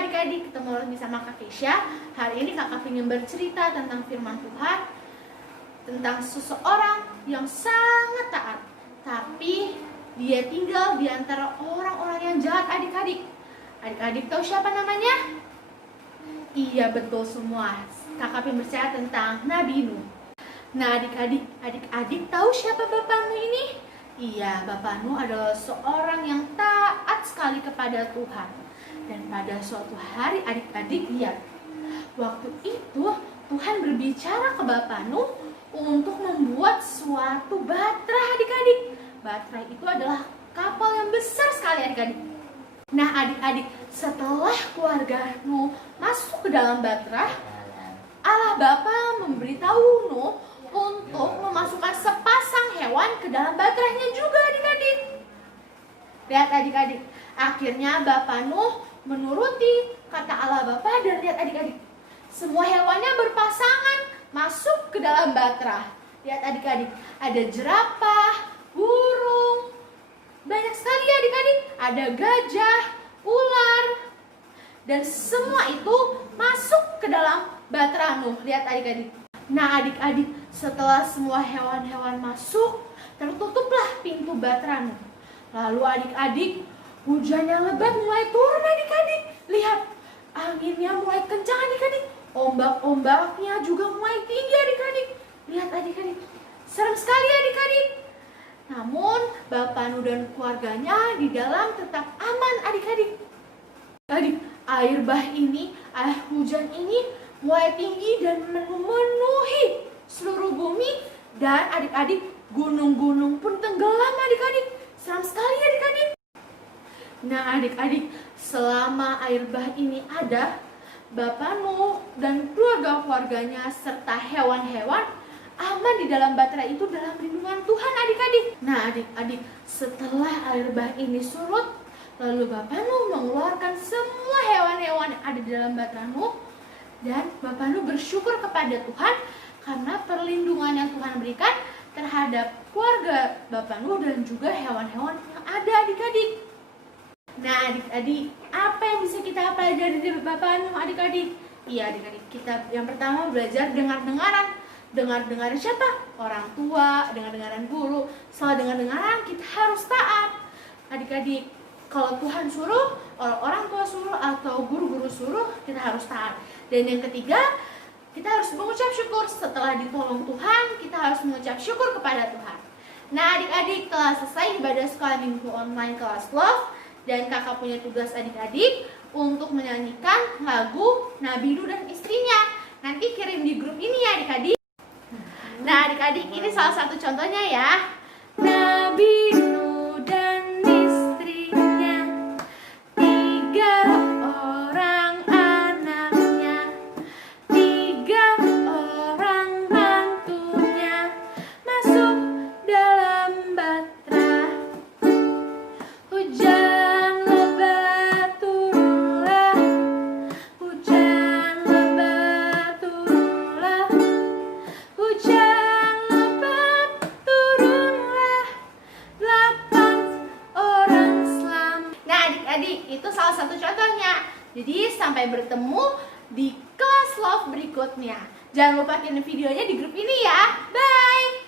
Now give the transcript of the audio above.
adik-adik, ketemu lagi sama Kak Keisha. Hari ini kakak ingin bercerita tentang firman Tuhan, tentang seseorang yang sangat taat, tapi dia tinggal di antara orang-orang yang jahat adik-adik. Adik-adik tahu siapa namanya? Iya, betul semua. Kakak ingin bercerita tentang Nabi Nuh. Nah adik-adik tahu siapa Bapak Nuh ini? Iya, Bapak Nuh adalah seorang yang taat sekali kepada Tuhan. Dan pada suatu hari adik-adik lihat, waktu itu Tuhan berbicara ke Bapak Nuh untuk membuat suatu bahtera adik-adik. Bahtera itu adalah kapal yang besar sekali adik-adik. Nah adik-adik, setelah keluarga Nuh masuk ke dalam bahtera, Allah Bapa memberitahu Nuh untuk memasukkan sepasang hewan ke dalam baterainya juga adik-adik. Lihat adik-adik, akhirnya Bapak Nuh menuruti kata Allah Bapa dan lihat adik-adik, semua hewannya berpasangan masuk ke dalam bahtera. Lihat adik-adik, ada jerapah, burung, banyak sekali adik-adik, ada gajah, ular, dan semua itu masuk ke dalam bahtera Nuh. Lihat adik-adik. Nah adik-adik, setelah semua hewan-hewan masuk, tertutuplah pintu bahtera Nuh. Lalu adik-adik, hujan yang lebat mulai turun adik-adik. Lihat, anginnya mulai kencang adik-adik. Ombak-ombaknya juga mulai tinggi adik-adik. Lihat adik-adik, serem sekali adik-adik. Namun Bapak Nuh dan keluarganya di dalam tetap aman adik-adik. Adik, air bah ini, air hujan ini mulai tinggi dan memenuhi seluruh bumi. Dan adik-adik, gunung-gunung pun tenggelam adik-adik. Seram sekali adik-adik. Nah adik-adik, selama air bah ini ada, Bapak Nuh dan keluarga-keluarganya serta hewan-hewan aman di dalam bahtera itu dalam lindungan Tuhan adik-adik. Nah adik-adik, setelah air bah ini surut, lalu Bapak Nuh mengeluarkan semua hewan-hewan yang ada di dalam bahtera Nuh. Dan Bapak Nuh bersyukur kepada Tuhan karena perlindungan yang Tuhan berikan terhadap keluarga Bapak Nuh dan juga hewan-hewan yang ada adik-adik. Nah adik-adik, apa yang bisa kita pelajari dari Bapak Nuh adik-adik? Iya adik-adik, kita yang pertama belajar dengar-dengaran. Dengar-dengaran siapa? Orang tua, dengar-dengaran guru. Setelah dengar-dengaran kita harus taat. Adik-adik, kalau Tuhan suruh, orang tua suruh atau guru-guru suruh, kita harus taat. Dan yang ketiga, kita harus mengucap syukur. Setelah ditolong Tuhan, kita harus mengucap syukur kepada Tuhan. Nah adik-adik, telah selesai ibadah sekolah minggu online kelas Love. Dan kakak punya tugas adik-adik untuk menyanyikan lagu Nabi Nuh dan istrinya. Nanti kirim di grup ini ya adik-adik. Nah adik-adik, ini salah satu contohnya ya. Nabi Nuh dan istrinya, 3 orang anaknya, 3 orang mantunya, masuk dalam bahtera. Hujan lebat turunlah, hujan lebat turunlah, hujan lebat turunlah, 8 orang selamat. Nah adik-adik, itu salah satu contohnya. Jadi sampai bertemu di kelas Love berikutnya. Jangan lupa kirim videonya di grup ini ya. Bye!